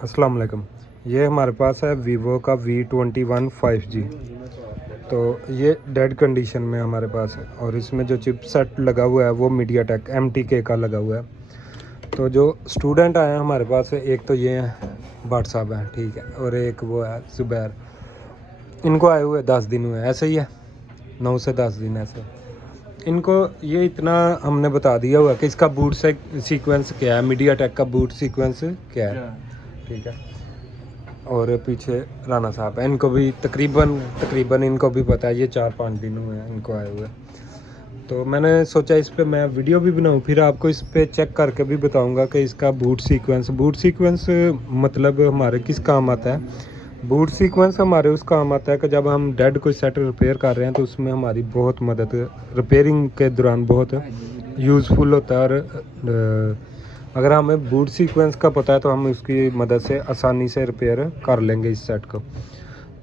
अस्सलाम वालेकुम। ये हमारे पास है वीवो का V21 5G। तो ये डेड कंडीशन में हमारे पास है और इसमें जो चिपसेट लगा हुआ है वो मीडियाटेक MTK का लगा हुआ है। तो जो स्टूडेंट आए हैं हमारे पास, एक तो ये भट्ट साहब हैं, ठीक है, और एक वो है जुबैर। इनको आए हुए 10 दिन हुए, ऐसे ही है, 9 से 10 दिन ऐसे। इनको ये इतना हमने बता दिया हुआ कि इसका बूट से सीक्वेंस क्या है, मीडियाटेक का बूट सीक्वेंस क्या है, ठीक है। और पीछे राना साहब है, इनको भी तकरीबन इनको भी पता है, ये 4-5 दिन हुए हैं इनको आए हुए। तो मैंने सोचा इस पे मैं वीडियो भी बनाऊं, फिर आपको इस पे चेक करके भी बताऊंगा कि इसका बूट सीक्वेंस मतलब हमारे किस काम आता है। बूट सीक्वेंस हमारे उस काम आता है कि जब हम डेड कोई सेट रिपेयर कर रहे हैं तो उसमें हमारी बहुत मदद, रिपेयरिंग के दौरान बहुत यूज़फुल होता है। और अगर हमें बूट सीक्वेंस का पता है तो हम उसकी मदद से आसानी से रिपेयर कर लेंगे इस सेट को।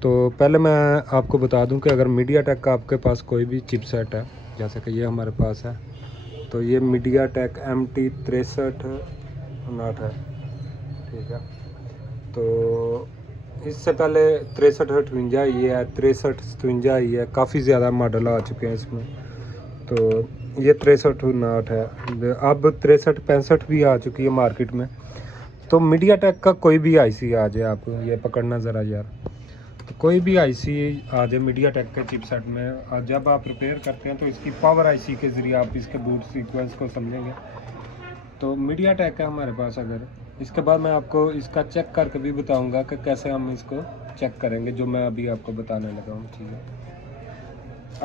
तो पहले मैं आपको बता दूं कि अगर मीडियाटेक का आपके पास कोई भी चिपसेट है, जैसे कि ये हमारे पास है, तो ये मीडियाटेक MT6359 है, ठीक है। तो इससे पहले 6358 ये है, 6357 ये है, काफ़ी ज़्यादा मॉडल आ चुके हैं इसमें। तो ये 6359 है, अब 6365 भी आ चुकी है मार्केट में। तो मीडियाटेक का कोई भी आईसी आ जाए, आप ये पकड़ना ज़रा यार, तो कोई भी आईसी आ जाए मीडियाटेक के चिपसेट में, और जब आप रिपेयर करते हैं तो इसकी पावर आईसी के ज़रिए आप इसके बूट सीक्वेंस को समझेंगे। तो मीडियाटेक है हमारे पास। अगर इसके बाद मैं आपको इसका चेक करके भी बताऊंगा कि कैसे हम इसको चेक करेंगे, जो मैं अभी आपको बताने लगा हूँ, ठीक है।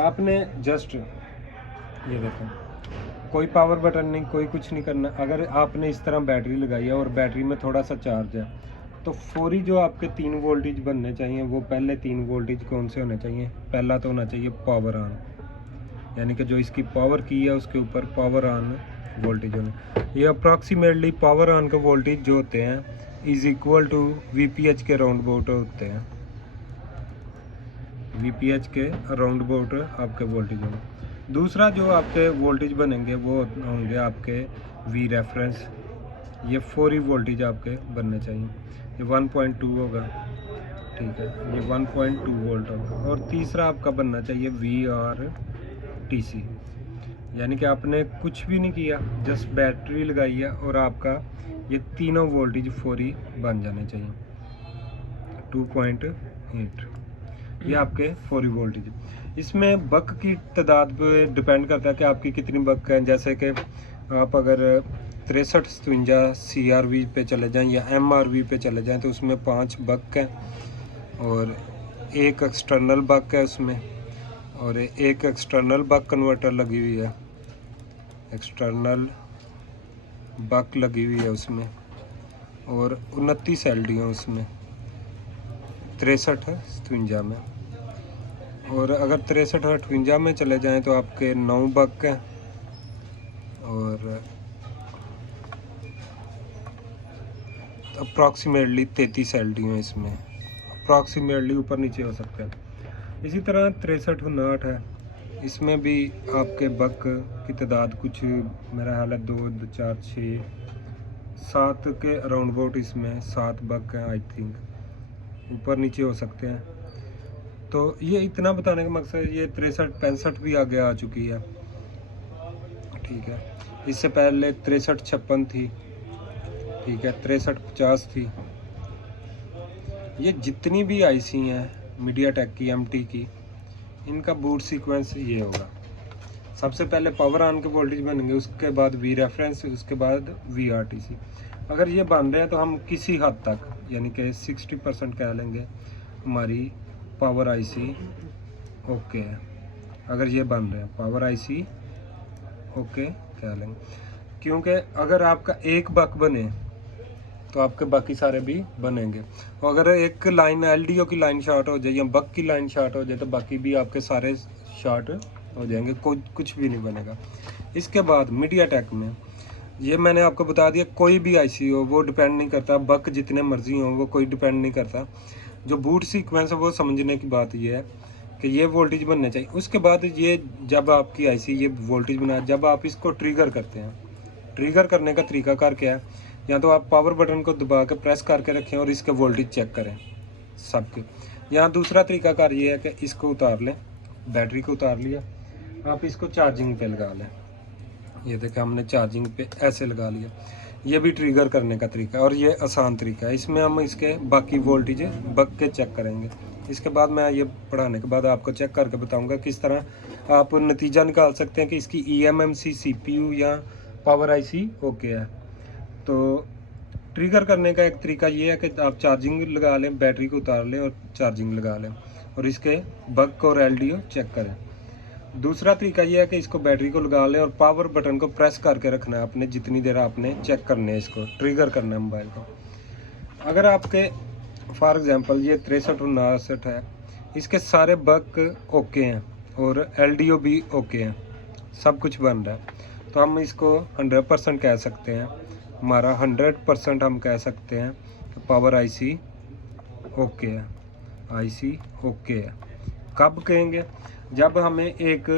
आपने जस्ट ये देखें, कोई पावर बटन नहीं, कोई कुछ नहीं करना। अगर आपने इस तरह बैटरी लगाई है और बैटरी में थोड़ा सा चार्ज है, तो फौरी जो आपके 3 वोल्टेज बनने चाहिए, वो पहले 3 वोल्टेज कौन से होने चाहिए? पहला तो होना चाहिए पावर ऑन, यानी कि जो इसकी पावर की है उसके ऊपर पावर ऑन वोल्टेज होना। ये अप्रॉक्सीमेटली पावर ऑन के वोल्टेज जो होते हैं इज इक्वल टू VPH के राउंड अबाउट होते हैं। VPH के राउंड अबाउट आपके वोल्टेज होंगे। दूसरा जो आपके वोल्टेज बनेंगे वो होंगे आपके V रेफरेंस। ये 4 वोल्टेज आपके बनने चाहिए। ये 1.2 होगा, ठीक है, ये 1.2 वोल्ट होगा। और तीसरा आपका बनना चाहिए VRTC, यानी कि आपने कुछ भी नहीं किया, जस्ट बैटरी लगाई है और आपका ये तीनों वोल्टेज 4 बन जाने चाहिए। 2.8 ये आपके 4 वोल्टेज। इसमें बक की तादाद पे डिपेंड करता है कि आपकी कितनी बक है। जैसे कि आप अगर 6357 CRV पे चले जाएं या MRV पे चले जाएं तो उसमें 5 बक हैं और एक एक्सटर्नल बक है उसमें, और एक एक्सटर्नल बक कन्वर्टर लगी हुई है, एक्सटर्नल बक लगी हुई है उसमें, और 29 LD हैं उसमें 6357 में। और अगर 6358 में चले जाएं तो आपके 9 बक हैं और अप्रॉक्सीमेटली 33 LD हैं इसमें, अप्रॉक्सीमेटली ऊपर नीचे हो सकते हैं। इसी तरह 6359 है, इसमें भी आपके बक की तादाद कुछ मेरा ख्याल है 2 4 6 7 के अराउंड अबाउट, इसमें 7 बक हैं आई थिंक, ऊपर नीचे हो सकते हैं। तो ये इतना बताने का मकसद, ये 6365 भी आगे आ चुकी है, ठीक है। इससे पहले 6356 थी, ठीक है, 6350 थी। ये जितनी भी आईसी हैं मीडियाटेक की, MT की, इनका बूट सीक्वेंस ये होगा। सबसे पहले पावर ऑन के वोल्टेज बनेंगे, उसके बाद V रेफरेंस, उसके बाद VRTC। अगर ये बन रहे हैं तो हम किसी हद तक, यानी कि 60% कह लेंगे हमारी पावर आईसी ओके है। अगर ये बन रहे हैं पावर आईसी ओके कह लेंगे, क्योंकि अगर आपका एक बक बने तो आपके बाकी सारे भी बनेंगे। और अगर एक लाइन LDO की लाइन शॉर्ट हो जाए या बक की लाइन शॉर्ट हो जाए तो बाकी भी आपके सारे शॉर्ट हो जाएंगे, कुछ भी नहीं बनेगा। इसके बाद मीडियाटेक में ये मैंने आपको बता दिया, कोई भी आईसी हो वो डिपेंड नहीं करता, बक जितने मर्जी हो वो कोई डिपेंड नहीं करता। जो बूट सीक्वेंस है वो समझने की बात ये है कि ये वोल्टेज बनने चाहिए। उसके बाद ये जब आपकी आईसी ये वोल्टेज बना, जब आप इसको ट्रिगर करते हैं, ट्रिगर करने का तरीकाकार क्या है या तो आप पावर बटन को दबा के प्रेस करके रखें और इसके वोल्टेज चेक करें सबके। यहाँ दूसरा तरीकाकार ये है कि इसको उतार लें, बैटरी को उतार लिया, आप इसको चार्जिंग पे लगा लें। ये देखें हमने चार्जिंग पे ऐसे लगा लिया। ये भी ट्रिगर करने का तरीका है और ये आसान तरीका है। इसमें हम इसके बाकी वोल्टेज बक के चेक करेंगे। इसके बाद मैं ये पढ़ाने के बाद आपको चेक करके बताऊंगा किस तरह आप नतीजा निकाल सकते हैं कि इसकी eMMC CPU या पावर आईसी ओके है। तो ट्रिगर करने का एक तरीका ये है कि आप चार्जिंग लगा लें, बैटरी को उतार लें और चार्जिंग लगा लें और इसके बक और LDO चेक करें। दूसरा तरीका ये है कि इसको बैटरी को लगा लें और पावर बटन को प्रेस करके रखना है आपने, जितनी देर आपने चेक करने है, इसको ट्रिगर करना है मोबाइल को। अगर आपके फॉर एग्जांपल ये 63 और 69 है, इसके सारे बक ओके हैं और LDO भी ओके हैं, सब कुछ बन रहा है, तो हम इसको 100% कह सकते हैं, हमारा 100% हम कह सकते हैं कि पावर आईसी ओके है, आईसी ओके है। कब कहेंगे? जब हमें एक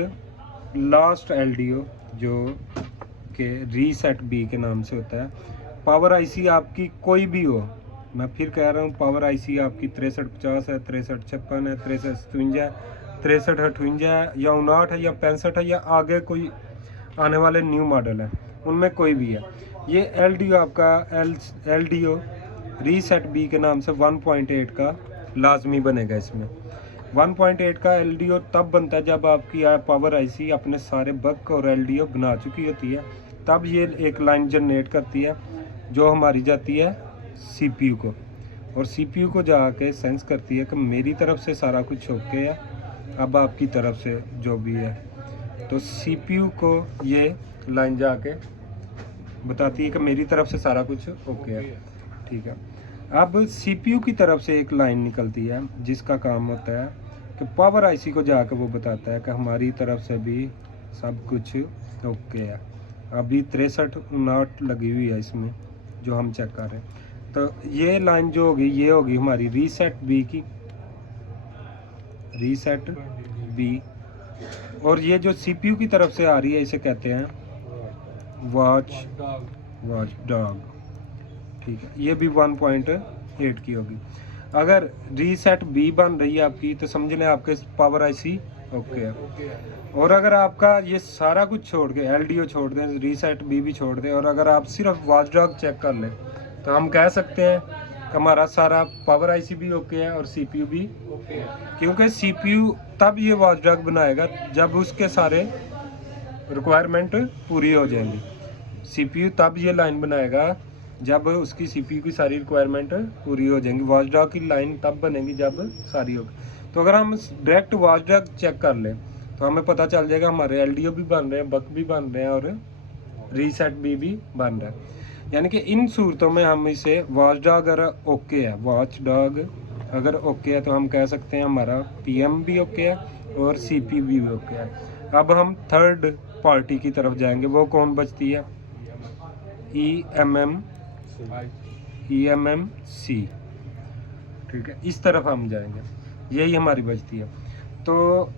लास्ट LDO जो कि रीसेट बी के नाम से होता है, पावर आईसी आपकी कोई भी हो, मैं फिर कह रहा हूँ, पावर आईसी आपकी 6350 है, 6356 है, 6357 है, 6358 है या 59 है या 65 है या आगे कोई आने वाले न्यू मॉडल है, उनमें कोई भी है, ये LDO आपका LDO रीसेट बी के नाम से 1.8 का लाजमी बनेगा। इसमें 1.8 का LDO तब बनता है जब आपकी पावर आईसी अपने सारे बक और LDO बना चुकी होती है, तब ये एक लाइन जनरेट करती है जो हमारी जाती है CPU को, और CPU को जाके सेंस करती है कि मेरी तरफ से सारा कुछ ओके है, अब आपकी तरफ से जो भी है, तो CPU को ये लाइन जाके बताती है कि मेरी तरफ से सारा कुछ ओके है, ठीक है। अब CPU की तरफ से एक लाइन निकलती है जिसका काम होता है कि पावर आईसी को जाकर वो बताता है कि हमारी तरफ से भी सब कुछ ओके है। अभी 6359 लगी हुई है इसमें जो हम चेक कर रहे हैं, तो ये लाइन जो होगी ये होगी हमारी रीसेट बी की, रीसेट बी, और ये जो CPU की तरफ से आ रही है इसे कहते हैं वॉच डॉग, ठीक है। ये भी 1.8 की होगी। अगर रीसेट बी बन रही है आपकी तो समझ लें आपके पावर आईसी ओके है। और अगर आपका ये सारा कुछ छोड़ के LDO छोड़ दें, रीसेट बी भी छोड़ दें, और अगर आप सिर्फ वॉच डॉग चेक कर लें, तो हम कह सकते हैं कि हमारा सारा पावर आईसी भी ओके है और CPU भी ओके है, क्योंकि CPU तब ये वॉच डॉग बनाएगा जब उसके सारे रिक्वायरमेंट पूरी हो जाएंगी। CPU तब ये लाइन बनाएगा जब उसकी CPU की सारी रिक्वायरमेंट पूरी हो जाएंगी। वॉच डॉग की लाइन तब बनेगी जब सारी होगी। तो अगर हम डायरेक्ट वॉच डॉग चेक कर लें तो हमें पता चल जाएगा हमारे LDO भी बन रहे हैं, बक भी बन रहे हैं और रीसेट भी बन रहा है। यानी कि इन सूरतों में हम इसे वॉच डॉग अगर ओके है, वॉच डॉग अगर ओके है तो हम कह सकते हैं हमारा PM भी ओके है और CPU भी ओके है। अब हम थर्ड पार्टी की तरफ जाएंगे, वो कौन बचती है? eMMC, ठीक है, इस तरफ हम जाएंगे, यही हमारी बचती है। तो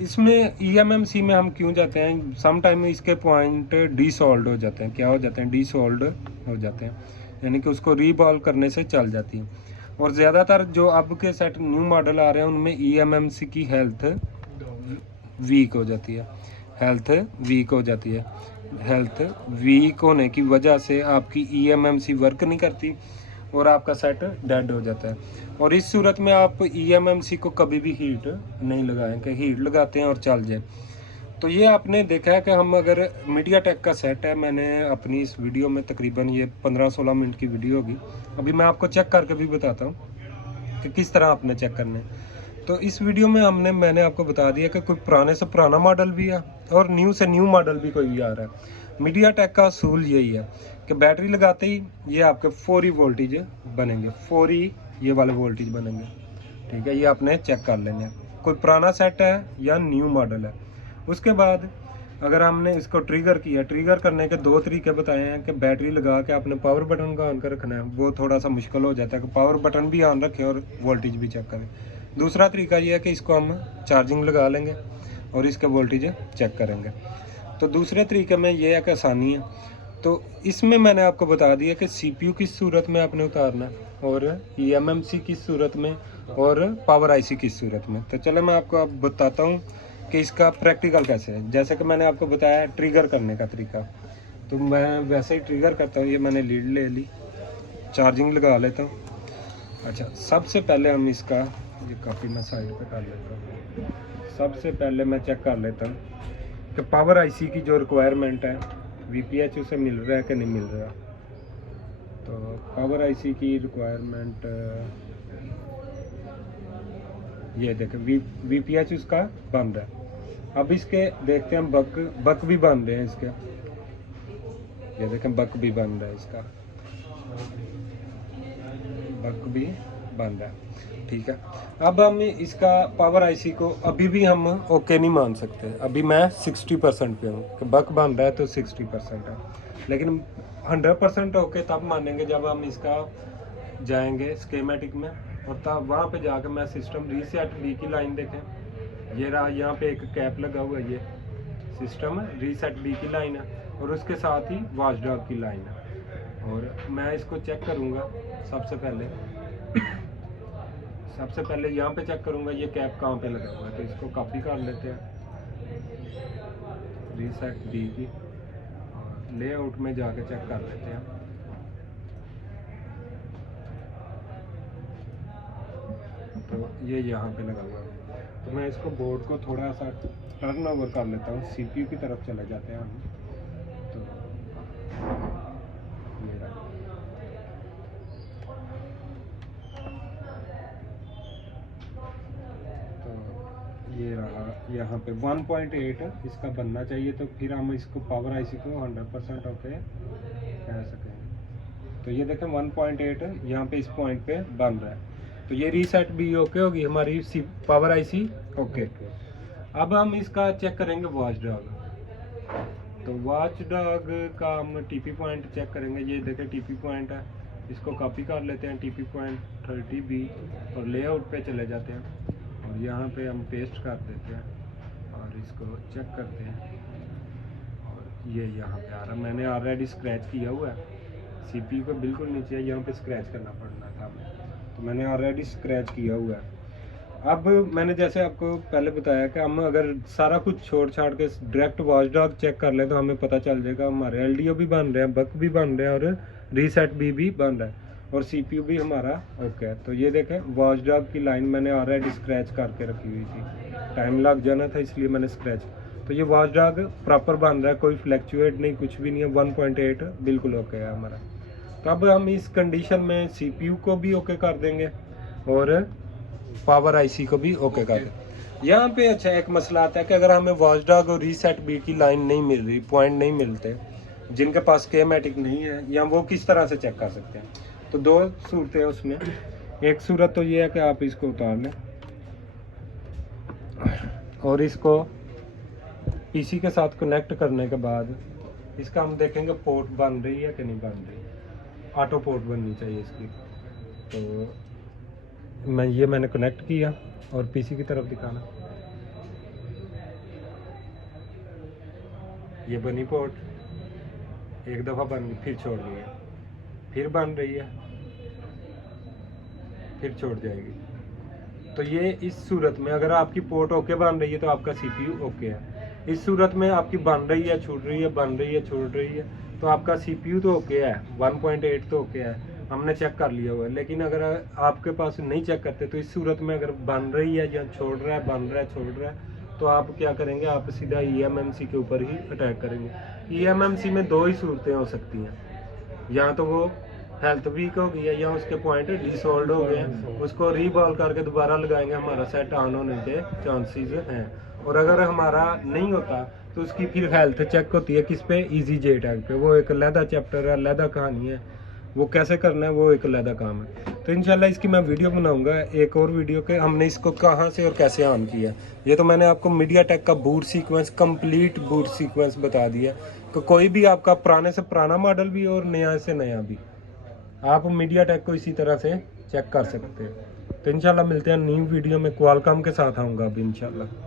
इसमें eMMC में हम क्यों जाते हैं? सम टाइम इसके पॉइंट डीसॉल्ड हो जाते हैं। क्या हो जाते हैं? डीसॉल्ड हो जाते हैं, यानी कि उसको रीबॉल्व करने से चल जाती है। और ज़्यादातर जो अब के सेट न्यू मॉडल आ रहे हैं उनमें eMMC की हेल्थ वीक हो जाती है, हेल्थ वीक हो जाती है। हेल्थ वीक होने की वजह से आपकी eMMC वर्क नहीं करती और आपका सेट डेड हो जाता है। और इस सूरत में आप eMMC को कभी भी हीट नहीं लगाएं कि हीट लगाते हैं और चल जाए। तो ये आपने देखा है कि हम अगर MediaTek का सेट है, मैंने अपनी इस वीडियो में तकरीबन ये 15-16 मिनट की वीडियो होगी, अभी मैं आपको चेक करके भी बताता हूँ कि किस तरह आपने चेक करना है। तो इस वीडियो में मैंने आपको बता दिया कि कोई पुराने से पुराना मॉडल भी है और न्यू से न्यू मॉडल भी कोई भी आ रहा है। MediaTek का असूल यही है कि बैटरी लगाते ही ये आपके 4E वोल्टेज बनेंगे, 4E ये वाले वोल्टेज बनेंगे, ठीक है। ये आपने चेक कर लेने हैं कोई पुराना सेट है या न्यू मॉडल है। उसके बाद अगर हमने इसको ट्रिगर किया, ट्रिगर करने के 2 तरीके बताए हैं कि बैटरी लगा के आपने पावर बटन को ऑन कर रखना है, वो थोड़ा सा मुश्किल हो जाता है कि पावर बटन भी ऑन रखें और वोल्टेज भी चेक करें। दूसरा तरीका ये है कि इसको हम चार्जिंग लगा लेंगे और इसका वोल्टेज चेक करेंगे। तो दूसरे तरीके में ये है कि आसानी है, तो इसमें मैंने आपको बता दिया कि CPU किस सूरत में आपने उतारना और eMMC किस सूरत में और पावर IC किस सूरत में। तो चलो मैं आपको अब बताता हूँ कि इसका प्रैक्टिकल कैसे है। जैसे कि मैंने आपको बताया ट्रिगर करने का तरीका, तो मैं वैसे ही ट्रिगर करता हूँ। ये मैंने लीड ले ली, चार्जिंग लगा लेता हूँ। अच्छा, सबसे पहले हम इसका, ये काफ़ी मैं साइड पे कर लेता हूँ। सबसे पहले मैं चेक कर लेता हूँ कि पावर IC की जो रिक्वायरमेंट है VPH उसे मिल रहा है कि नहीं मिल रहा। तो पावर IC की रिक्वायरमेंट ये देखें, VPH उसका बंद है। अब इसके देखते हैं बक भी बन रहे हैं इसके। ये देखें बक भी बन रहा है इसका, बक भी बन रहा है। ठीक है, अब हम इसका पावर IC को अभी भी हम ओके नहीं मान सकते। अभी मैं 60% पे हूँ कि बक बन रहा है तो 60% है, लेकिन 100% ओके तब मानेंगे जब हम इसका जाएंगे स्कीमेटिक में, और तब वहाँ पे जाकर मैं सिस्टम रीसेट बी की लाइन देखें, ये रहा, यहाँ पे एक कैप लगा हुआ है, ये सिस्टम रीसेट बी की लाइन है और उसके साथ ही वॉचडॉग की लाइन है। और मैं इसको चेक करूँगा सबसे पहले यहाँ पे चेक करूँगा ये कैप कहाँ पे लगा हुआ है। तो इसको कॉपी कर लेते हैं रीसेट बी की, और लेआउट में जाके चेक कर लेते हैं। तो ये यहाँ पे लगा हुआ है, तो मैं इसको बोर्ड को थोड़ा सा टर्न ओवर कर लेता हूँ, CPU की तरफ चले जाते हैं हम। तो मेरा ये रहा, यहाँ पे 1.8 इसका बनना चाहिए, तो फिर हम इसको पावर IC को 100% ओके कह सकेंगे। तो ये देखें 1.8 यहाँ पे इस पॉइंट पे बन रहा है, तो ये रीसेट भी ओके होगी हमारी पावर IC ओके। अब हम इसका चेक करेंगे वॉचडॉग। तो वॉचडॉग का हम TP पॉइंट चेक करेंगे। ये देखें TP पॉइंट है, इसको कॉपी कर लेते हैं TP पॉइंट 30B और लेआउट पे चले जाते हैं और यहाँ पे हम पेस्ट कर देते हैं और इसको चेक करते हैं। और ये यहाँ पे आ रहा, मैंने ऑलरेडी स्क्रैच किया हुआ है, CPU को बिल्कुल नीचे यहाँ पे स्क्रैच करना पड़ना था हमें, तो मैंने ऑलरेडी स्क्रैच किया हुआ है। अब मैंने जैसे आपको पहले बताया कि हम अगर सारा कुछ छोड़ छाड़ के डायरेक्ट वॉचडॉग चेक कर ले तो हमें पता चल जाएगा हमारे LDO भी बन रहे हैं, बक भी बन रहे हैं और रीसेट भी बन रहा है और CPU भी हमारा ओके है। तो ये देखें वॉचडॉग की लाइन मैंने ऑलरेडी स्क्रैच करके रखी हुई थी, टाइम लग जाना था इसलिए मैंने स्क्रैच। तो ये वॉचडॉग प्रॉपर बन रहा है, कोई फ्लैक्चुएट नहीं, कुछ भी नहीं है, 1.8 बिल्कुल ओके है हमारा। तो अब हम इस कंडीशन में CPU को भी ओके कर देंगे और पावर IC को भी ओके कर दें। यहाँ पे अच्छा एक मसला आता है कि अगर हमें वॉचडॉग और रीसेट बी की लाइन नहीं मिल रही, पॉइंट नहीं मिलते, जिनके पास स्कीमेटिक नहीं है, या वो किस तरह से चेक कर सकते हैं। तो दो सूरतें हैं उसमें। एक सूरत तो ये है कि आप इसको उतार लें और इसको PC के साथ कनेक्ट करने के बाद इसका हम देखेंगे पोर्ट बन रही है कि नहीं बन रही। ऑटो पोर्ट बननी चाहिए इसकी। तो मैंने कनेक्ट किया और PC की तरफ दिखाना, ये बनी पोर्ट, एक दफ़ा बन गई, फिर छोड़ रही है, फिर बन रही है, फिर छोड़ जाएगी। तो ये इस सूरत में अगर आपकी पोर्ट ओके बन रही है तो आपका CPU ओके है। इस सूरत में आपकी बन रही है, छूट रही है, बन रही है, छूट रही है, तो आपका CPU तो ओके है, 1.8 तो ओके है, हमने चेक कर लिया हुआ है। लेकिन अगर आपके पास नहीं चेक करते तो इस सूरत में अगर बन रही है या छोड़ रहा है, बन रहा है, छोड़ रहा है, तो आप क्या करेंगे, आप सीधा eMMC के ऊपर ही अटैक करेंगे। eMMC में दो ही सूरतें हो सकती हैं, या तो वो हेल्थ वीक हो गई है या उसके पॉइंट डिसऑल्ड हो गए हैं, उसको रीबॉल करके दोबारा लगाएंगे, हमारा सेट ऑन होने के चांसेस हैं। और अगर हमारा नहीं होता तो उसकी फिर हेल्थ चेक होती है किस पे, EasyJ टैग पे। वो एक अलहदा चैप्टर है, अलहदा कहानी है, वो कैसे करना है वो एक अलहदा काम है। तो इंशाल्लाह इसकी मैं वीडियो बनाऊंगा, एक और वीडियो के हमने इसको कहाँ से और कैसे ऑन किया। ये तो मैंने आपको MediaTek का boot sequence, complete boot sequence बता दिया कि कोई भी आपका पुराने से पुराना मॉडल भी और नया से नया भी आप MediaTek को इसी तरह से चेक कर सकते हैं। तो इंशाल्लाह मिलते हैं न्यू वीडियो में, क्वालकॉम के साथ आऊँगा अब इंशाल्लाह।